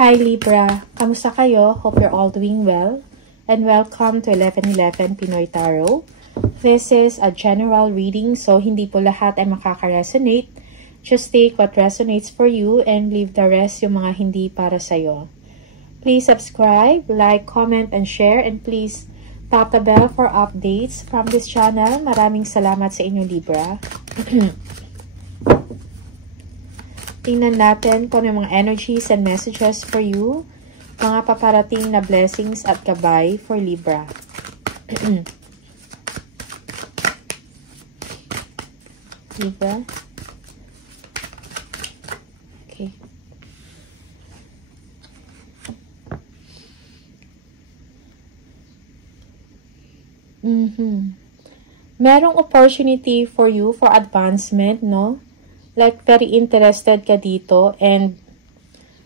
Hi Libra, kamusta kayo? Hope you're all doing well. And welcome to 1111 Pinoy Tarot. This is a general reading, so hindi po lahat ay makaka-resonate. Just take what resonates for you and leave the rest yung mga hindi para sa'yo. Please subscribe, like, comment, and share. And please tap the bell for updates from this channel. Maraming salamat sa inyo Libra. Tingnan natin kung ano yung mga energies and messages for you. Mga paparating na blessings at gabay for Libra. Libra. Okay. Merong opportunity for you for advancement, no? Like, very interested ka dito and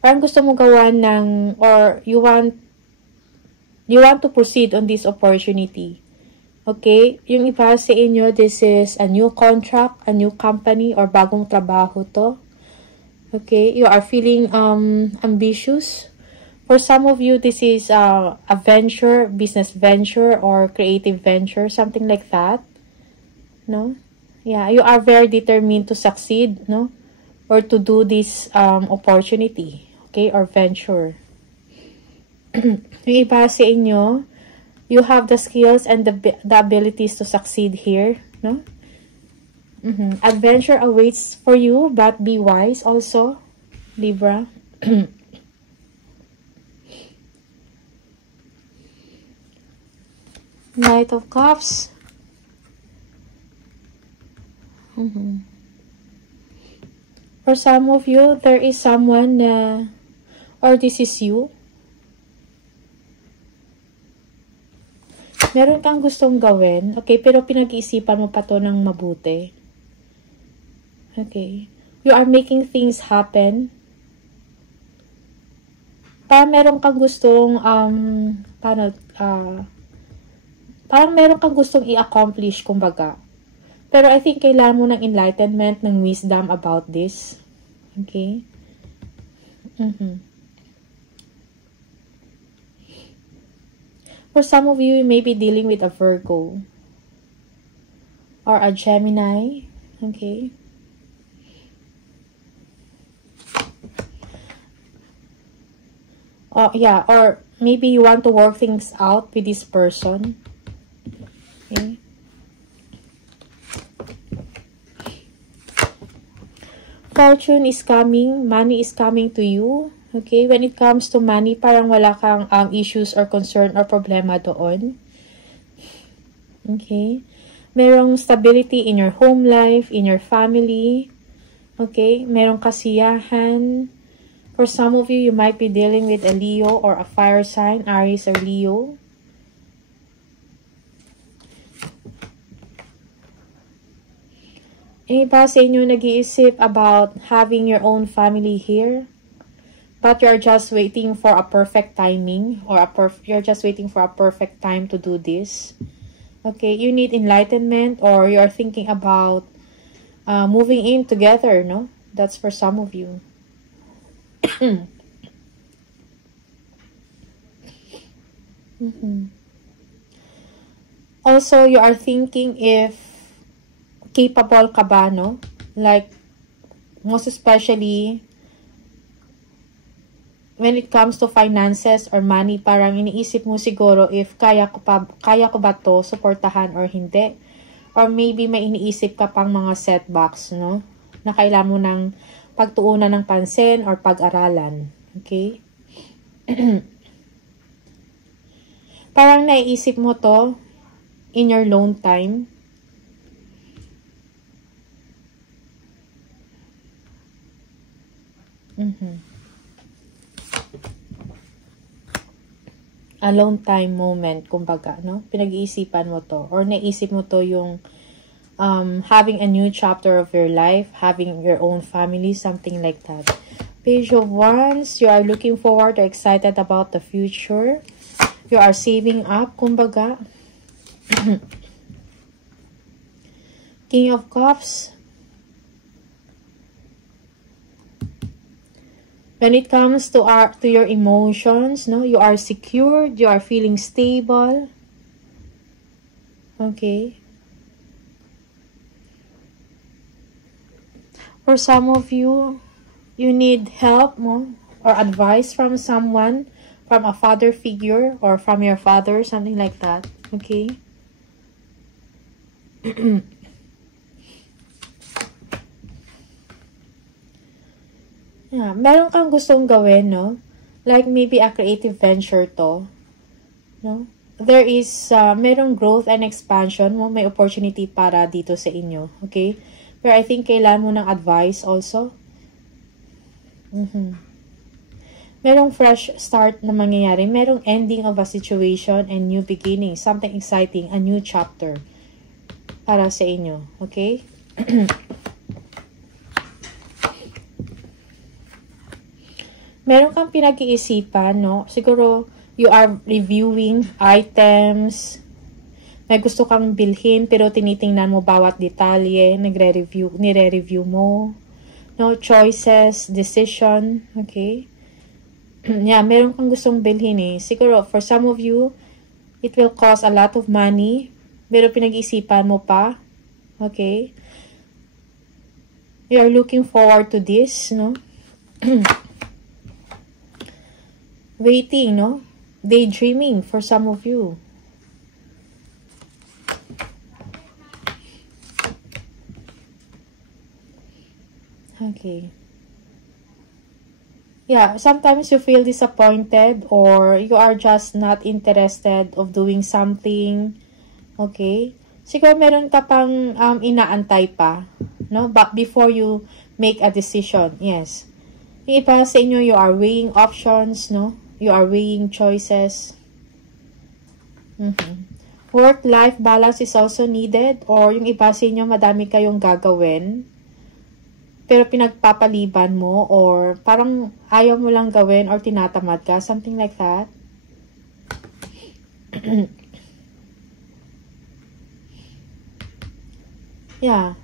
parang gusto mo gawa ng, or you want to proceed on this opportunity. Okay? Yung iba sa inyo, this is a new contract, a new company, or bagong trabaho to. Okay? You are feeling ambitious. For some of you, this is a venture, business venture, or creative venture, something like that. No? Yeah, you are very determined to succeed, no? Or to do this opportunity, okay? Or venture. Yung iba sa inyo, you have the skills and the abilities to succeed here, no? Adventure awaits for you, but be wise also, Libra. Knight of Cups. For some of you, there is someone or this is you. Meron kang gustong gawin, okay, pero pinag-iisipan mo pa to ng mabuti. Okay. You are making things happen. Parang meron kang gustong, parang meron kang gustong i-accomplish, kumbaga. Pero I think kailangan mo ng enlightenment, ng wisdom about this. Okay? For some of you, you may be dealing with a Virgo. Or a Gemini. Okay? Oh, yeah. Or maybe you want to work things out with this person. Okay? Fortune is coming, money is coming to you. Okay, when it comes to money, parang wala kang issues or concern or problema doon. Okay, merong stability in your home life, in your family. Okay, merong kasiyahan. For some of you, you might be dealing with a Leo or a fire sign, Aries or Leo. Iba sa inyo nag-iisip about having your own family here, but you're just waiting for a perfect timing, or you're just waiting for a perfect time to do this. Okay, you need enlightenment, or you're thinking about moving in together, no? That's for some of you. Also, you are thinking if capable ka ba, no? Like, most especially, when it comes to finances or money, parang iniisip mo siguro if kaya ko ba to suportahan or hindi. Or maybe may iniisip ka pang mga setbacks, no? Na kailangan mo ng pagtuunan ng pansin or pag-aralan. Okay? Parang naiisip mo to in your lone time. Alone time moment, kumbaga, no? Pinag-iisipan mo to, or naisip mo to yung having a new chapter of your life, having your own family, something like that. Page of Wands, you are looking forward or excited about the future. You are saving up, kumbaga. King of Cups. When it comes to your emotions, no, you are secured, you are feeling stable. Okay. For some of you, you need help, no, or advice from someone, from a father figure or from your father, something like that. Okay. Yeah, meron kang gustong gawin, no? Like maybe a creative venture to, no? There is, merong growth and expansion mo, may opportunity para dito sa inyo, okay? Pero I think kailangan mo ng advice also. Merong fresh start na mangyayari, merong ending of a situation and new beginning, something exciting, a new chapter para sa inyo, okay? Meron kang pinag-iisipan, no? Siguro, you are reviewing items. May gusto kang bilhin, pero tinitingnan mo bawat detalye. Nire-review mo. No? Choices, decision. Okay? Yeah, meron kang gustong bilhin eh. Siguro, for some of you, it will cost a lot of money. Pero pinag-iisipan mo pa. Okay? You are looking forward to this, no? Waiting, no? Daydreaming for some of you. Okay. Yeah, sometimes you feel disappointed or you are just not interested of doing something. Okay? Siguro meron ka pang inaantay pa, no? But before you make a decision, yes. Yung iba sa inyo, you are weighing options, no? You are weighing choices. Work-life balance is also needed. Or yung iba sa inyo, madami kayong gagawin. Pero pinagpapaliban mo. Or parang ayaw mo lang gawin or tinatamad ka. Something like that. Yeah.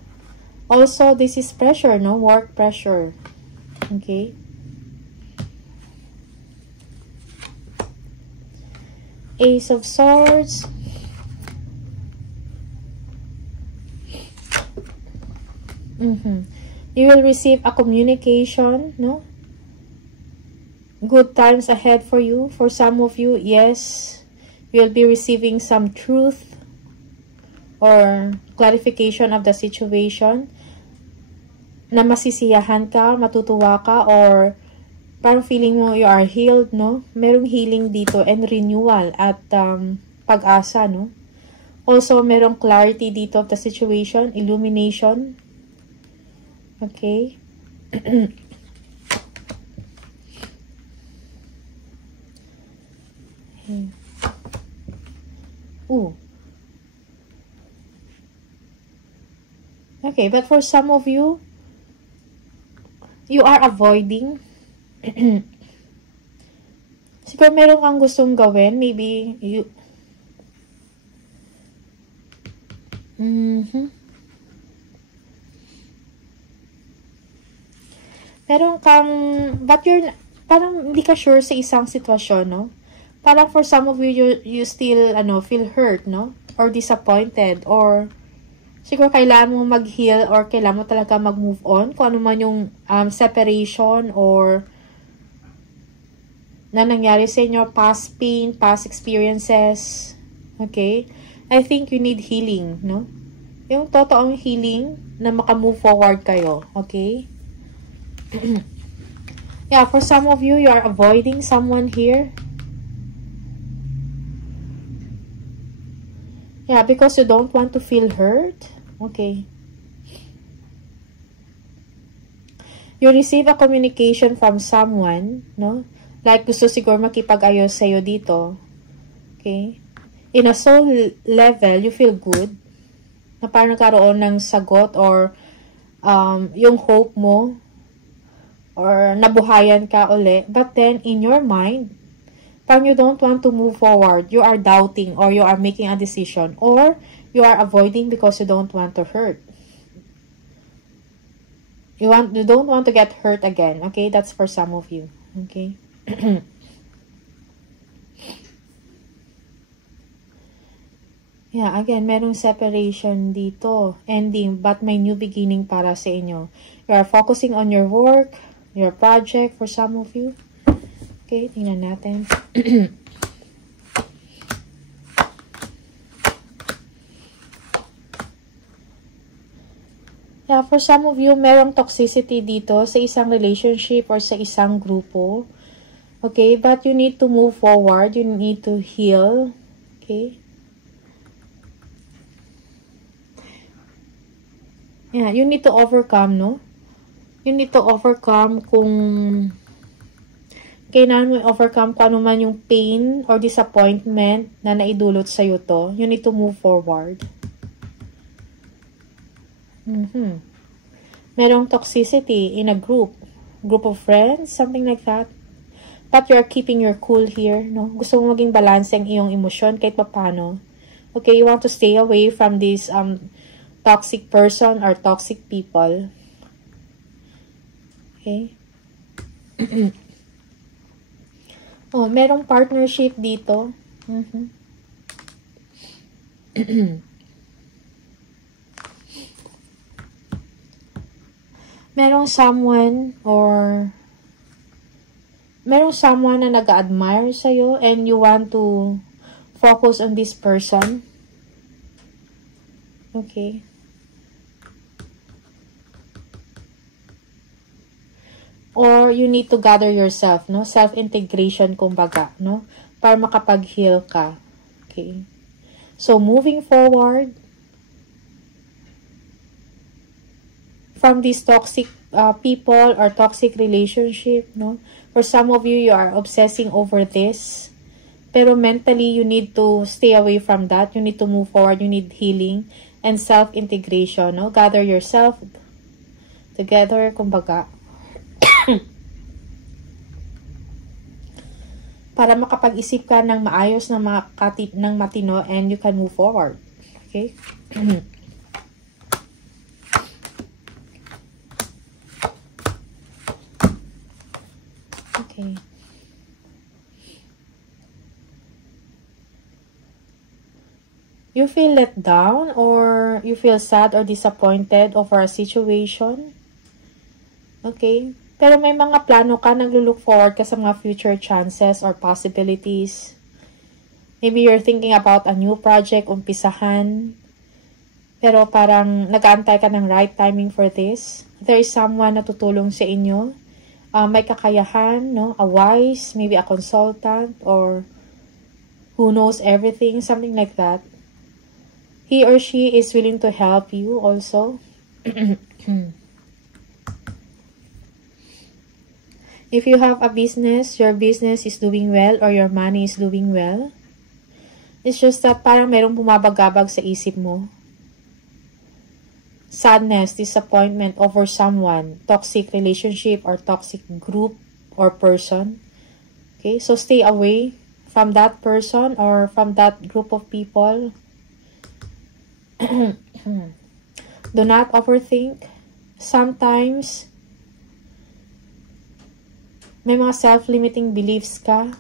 Also, this is pressure, no? Work pressure. Okay. Ace of Swords. You will receive a communication, no? Good times ahead for you. For some of you, yes, you will be receiving some truth or clarification of the situation na masisiyahan ka, matutuwa ka, or parang feeling mo you are healed, no? Merong healing dito and renewal at pag-asa, no? Also, merong clarity dito of the situation, illumination. Okay? Ooh. Okay, but for some of you, you are avoiding. Siguro meron kang gustong gawin. Maybe you... Meron kang... But you're... Parang hindi ka sure sa isang sitwasyon, no? Parang for some of you, you still, feel hurt, no? Or disappointed. Or... Siguro kailangan mo mag-heal or kailangan mo talaga mag-move on. Kung ano man yung separation or... na nangyari sa inyo, past pain, past experiences, okay? I think you need healing, no? Yung totoong healing na maka-move forward kayo, okay? Yeah, for some of you, you are avoiding someone here. Yeah, because you don't want to feel hurt, okay? You receive a communication from someone, no? Like, gusto siguro makipag-ayos sa'yo dito. Okay? In a soul level, you feel good. Na parang nagkaroon ng sagot or yung hope mo or nabuhayan ka uli. But then, in your mind, parang you don't want to move forward. You are doubting or you are making a decision or you are avoiding because you don't want to hurt. You don't want to get hurt again. Okay, that's for some of you. Okay. Yeah, again, merong separation dito. Ending, but may new beginning para sa inyo. You are focusing on your work, your project for some of you. Okay, tingnan natin. Yeah, for some of you, merong toxicity dito sa isang relationship or sa isang grupo. Okay, but you need to move forward. You need to heal. Okay. Yeah, you need to overcome, no? You need to overcome kung kailangan mo overcome kung ano man yung pain or disappointment na naidulot sa'yo to. You need to move forward. Merong toxicity in a group of friends, something like that. But you're keeping your cool here, no? Gusto mo maging balance ang iyong emosyon kahit papano. Okay, you want to stay away from this toxic person or toxic people. Okay? Oh, merong partnership dito. Merong someone na nag-admire sa'yo and you want to focus on this person. Okay. Or you need to gather yourself, no? Self-integration, kumbaga, no? Para makapag-heal ka. Okay. So, moving forward, from these toxic people or toxic relationship, no? For some of you, you are obsessing over this. Pero mentally, you need to stay away from that. You need to move forward. You need healing and self-integration, no? Gather yourself together, kumbaga. Para makapag-isip ka ng maayos ng matino and you can move forward. Okay? Okay. You feel let down or you feel sad or disappointed over a situation. Okay? Pero may mga plano ka, naglo-look forward ka sa mga future chances or possibilities. Maybe you're thinking about a new project, umpisahan. Pero parang nag-aantay ka ng right timing for this. There is someone na tutulong sa inyo. May kakayahan, no? A wise, maybe a consultant, or who knows everything, something like that. He or she is willing to help you also. If you have a business, your business is doing well or your money is doing well. It's just that parang merong bumabagabag sa isip mo. Sadness, disappointment over someone, toxic relationship or toxic group or person. Okay, so stay away from that person or from that group of people. Do not overthink. Sometimes, may mga self-limiting beliefs ka.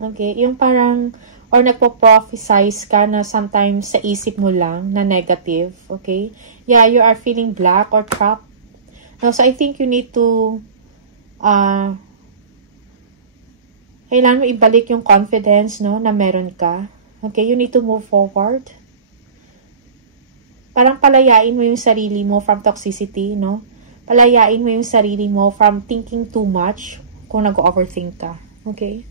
Okay, yung parang, or nagpo-prophesize ka na sometimes sa isip mo lang na negative. Okay? Yeah, you are feeling black or trapped. Now, so I think you need to, kailangan mo ibalik yung confidence, no, na meron ka. Okay, you need to move forward. Parang palayain mo yung sarili mo from toxicity, no? Palayain mo yung sarili mo from thinking too much kung nag-overthink ka. Okay?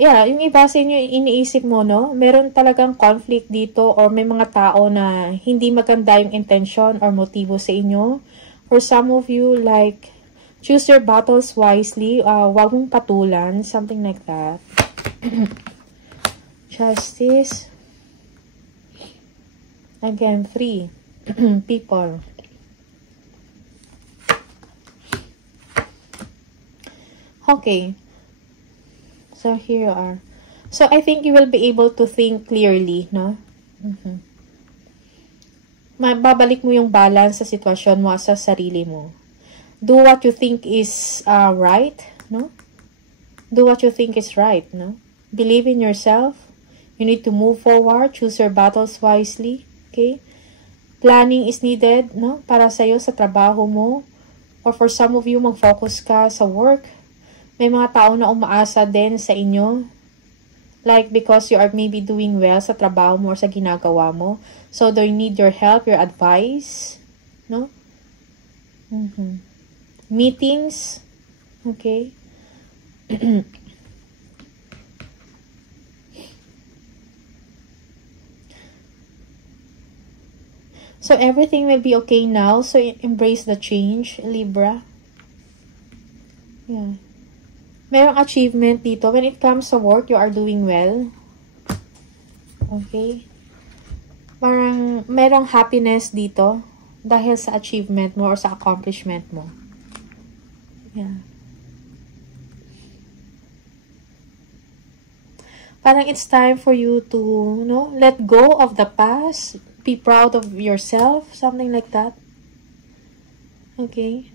Yeah, yung iba sa inyo, iniisip mo, no? Meron talagang conflict dito or may mga tao na hindi maganda yung intention or motibo sa inyo. For some of you, like, choose your battles wisely. Huwag mong patulan. Something like that. Justice. Again, 3 people. Okay. So, here you are. So, I think you will be able to think clearly, no? Babalik mo yung balance sa sitwasyon mo sa sarili mo. Do what you think is right, no? Do what you think is right, no? Believe in yourself. You need to move forward. Choose your battles wisely, okay? Planning is needed, no? Para sa'yo, sa trabaho mo. Or for some of you, mag-focus ka sa work. May mga tao na umaasa din sa inyo. Like, because you are maybe doing well sa trabaho mo or sa ginagawa mo. So, they need your help, your advice, no? Meetings, okay? So, everything will be okay now. So, embrace the change, Libra. Yeah. Merong achievement dito. When it comes to work, you are doing well. Okay? Parang merong happiness dito dahil sa achievement mo or sa accomplishment mo. Yeah. Parang it's time for you to, let go of the past. Be proud of yourself. Something like that. Okay?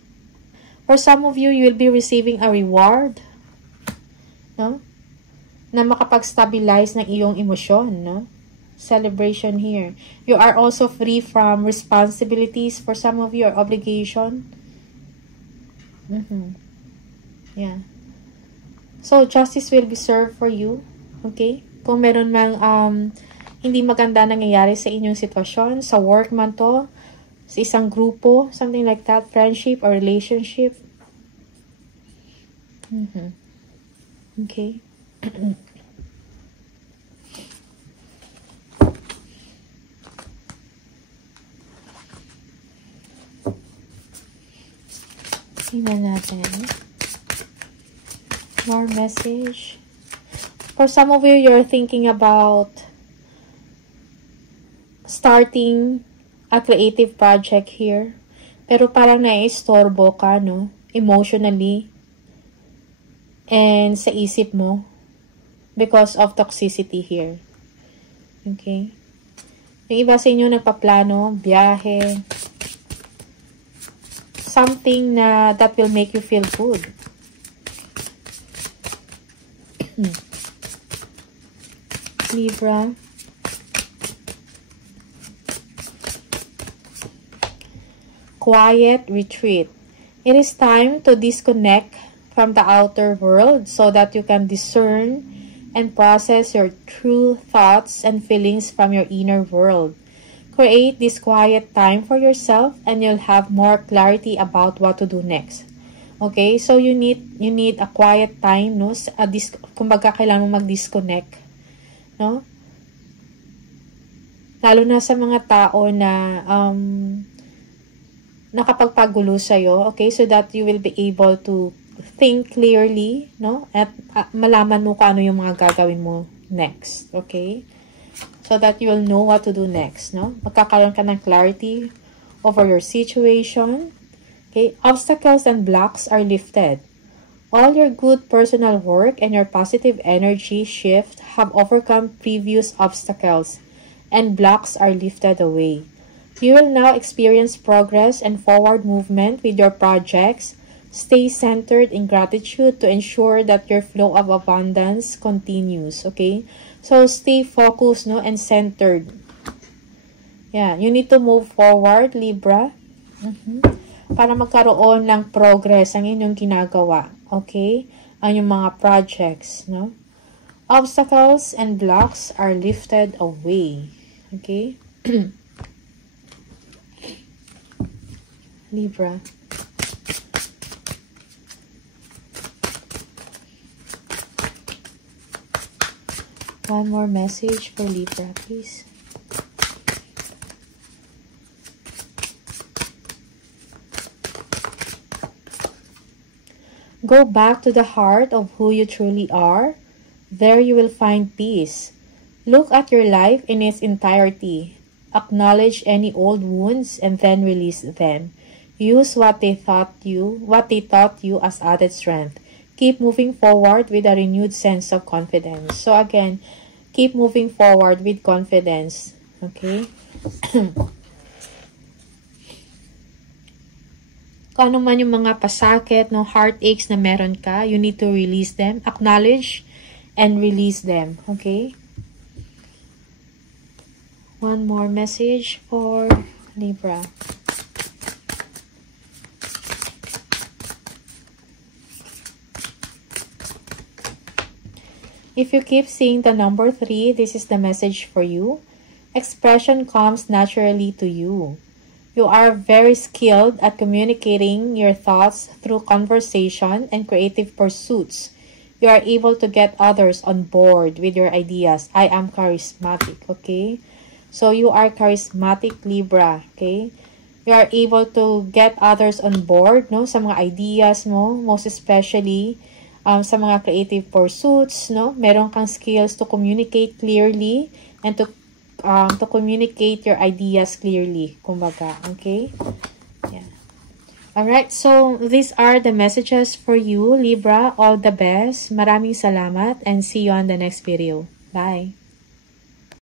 For some of you, you will be receiving a reward. No? Na makapag-stabilize ng iyong emosyon, no? Celebration here. You are also free from responsibilities for some of your obligation. Yeah. So, justice will be served for you. Okay? Kung meron mang hindi maganda nangyayari sa inyong sitwasyon, sa work man to, sa isang grupo, something like that, friendship or relationship. Okay? Tingnan natin. More message. For some of you, you're thinking about starting a creative project here. Pero parang naiistorbo ka, no? Emotionally. And sa isip mo. Because of toxicity here. Okay? Yung iba sa inyo nagpaplano, biyahe. Something that will make you feel good. Libra. Quiet retreat. It is time to disconnect from the outer world so that you can discern and process your true thoughts and feelings from your inner world. Create this quiet time for yourself and you'll have more clarity about what to do next. Okay? So, you need a quiet time, no? Kumbaga, kailangan mo mag-disconnect. No? Lalo na sa mga tao na nakapagpagulo sa'yo, okay? So that you will be able to think clearly, no? At malaman mo kung ano yung mga gagawin mo next, okay? So that you will know what to do next, no? Magkakaroon ka ng clarity over your situation, okay? Obstacles and blocks are lifted. All your good personal work and your positive energy shift have overcome previous obstacles, and blocks are lifted away. You will now experience progress and forward movement with your projects. Stay centered in gratitude to ensure that your flow of abundance continues, okay? So, stay focused, no, and centered. Yeah, you need to move forward, Libra. Para magkaroon ng progress ang inyong ginagawa, okay? Ang yung mga projects, no? Obstacles and blocks are lifted away, okay? Libra. One more message for Libra, please. Go back to the heart of who you truly are. There you will find peace. Look at your life in its entirety. Acknowledge any old wounds and then release them. Use what they taught you as added strength. keep moving forward with a renewed sense of confidence. So again, keep moving forward with confidence. Okay? Kung ano man yung mga pasakit, no, heartaches na meron ka, you need to release them, acknowledge, and release them. Okay? One more message for Libra. If you keep seeing the number 3, this is the message for you. Expression comes naturally to you. You are very skilled at communicating your thoughts through conversation and creative pursuits. You are able to get others on board with your ideas. I am charismatic, okay? So, you are charismatic, Libra, okay? You are able to get others on board, no? Sa mga ideas mo, most especially sa mga creative pursuits, no? Meron kang skills to communicate clearly and to communicate your ideas clearly, kumbaga, okay? Yeah. Alright, so these are the messages for you, Libra. All the best. Maraming salamat and see you on the next video. Bye.